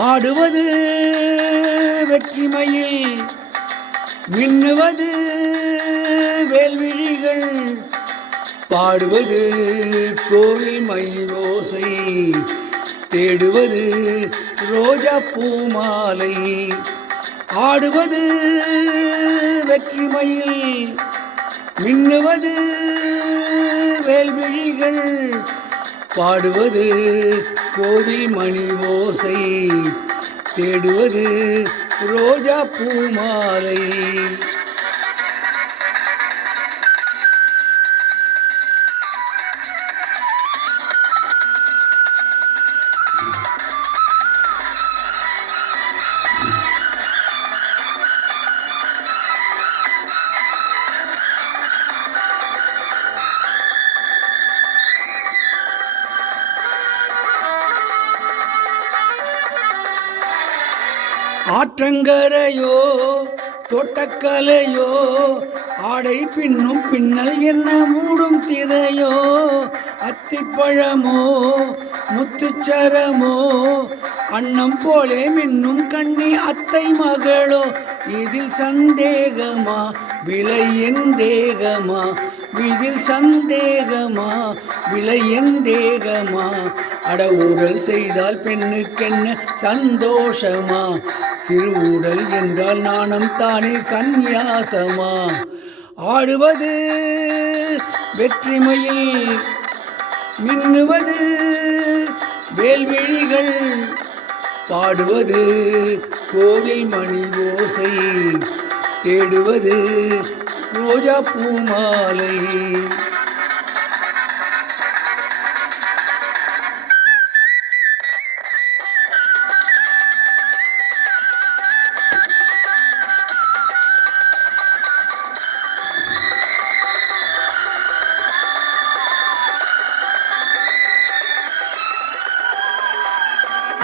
ஆடுவது வெற்றிமயில், மின்னுவது வேல்விழிகள், பாடுவது கோவில் மயிலோசை, தேடுவது ரோஜா பூமாலை. ஆடுவது வெற்றிமயில், மின்னுவது வேல்விழிகள், பாடுவது கோவில் மணி ஓசை, தேடுவது ரோஜா பூமாலை. ஆற்றங்கரையோ தோட்டக்கலையோ, ஆடை பின்னும் பின்னல் என்ன மூடும் திரையோ, அத்திப்பழமோ முத்துச்சரமோ, அன்னம் போலே மின்னும் கண்ணி அத்தை மகளோ, இதில் சந்தேகமா விலை என் தேகமா, இதில் சந்தேகமா விலை என் தேகமா, அட ஊடல் செய்தால் பெண்ணுக்கென்ன சந்தோஷமா, சிறு ஊடல் என்றால் நாணம் தானே சந்நியாசமா. ஆடுவது வெற்றிமயில், மின்னுவது வேல்விழிகள், பாடுவது கோவில் மணி ஓசை, தேடுவது ரோஜா பூமாலை.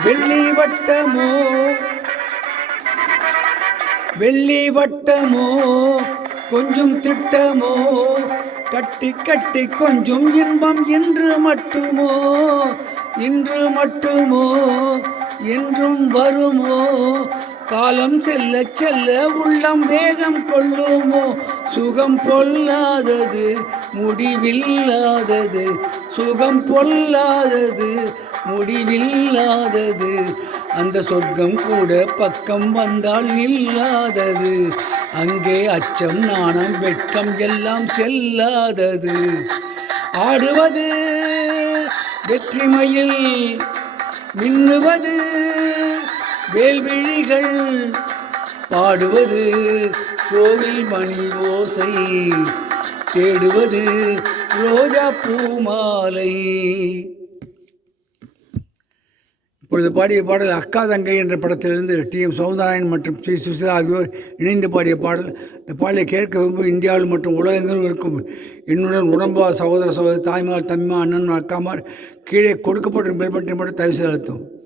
வெள்ளி வட்டமோ வெள்ளி வட்டமோ, கொஞ்சம் திட்டமோ, கட்டி கட்டி கொஞ்சம் இன்பம் இன்று மட்டுமோ, இன்று மட்டுமோ என்றும் வருமோ, காலம் செல்ல செல்ல உள்ளம் வேகம் கொள்ளுமோ, சுகம் பொல்லாதது முடிவில்லாதது, சுகம் பொல்லாதது முடிவில்லாதது, அந்த சொர்க்கம் கூட பக்கம் வந்தால் நில்லாதது, அங்கே அச்சம் நாணம் வெட்கம் எல்லாம் செல்லாதது. ஆடுவது வெற்றிமயில், மின்னுவது வேல்விழிகள், பாடுவது கோவில் மணி ஓசை, தேடுவது ரோஜா பூமாலை. இப்பொழுது பாடிய பாடல் அக்கா தங்கை என்ற படத்திலிருந்து டி.எம். சௌந்தரராயன் மற்றும் ஸ்ரீ சுசிலா ஆகியோர் இணைந்து பாடிய பாடல். இந்த பாடலை கேட்க விரும்பும் இந்தியாவில் மற்றும் உலகெங்கிலும் இருக்கும் என்னுடன் உடம்பா சகோதர சகோதரி தாய்மார் தம்பிமா அண்ணன் அக்காமார் கீழே கொடுக்கப்பட்ட பெல் பட்டனை மட்டும் தயவு செய்து அழுத்தும்.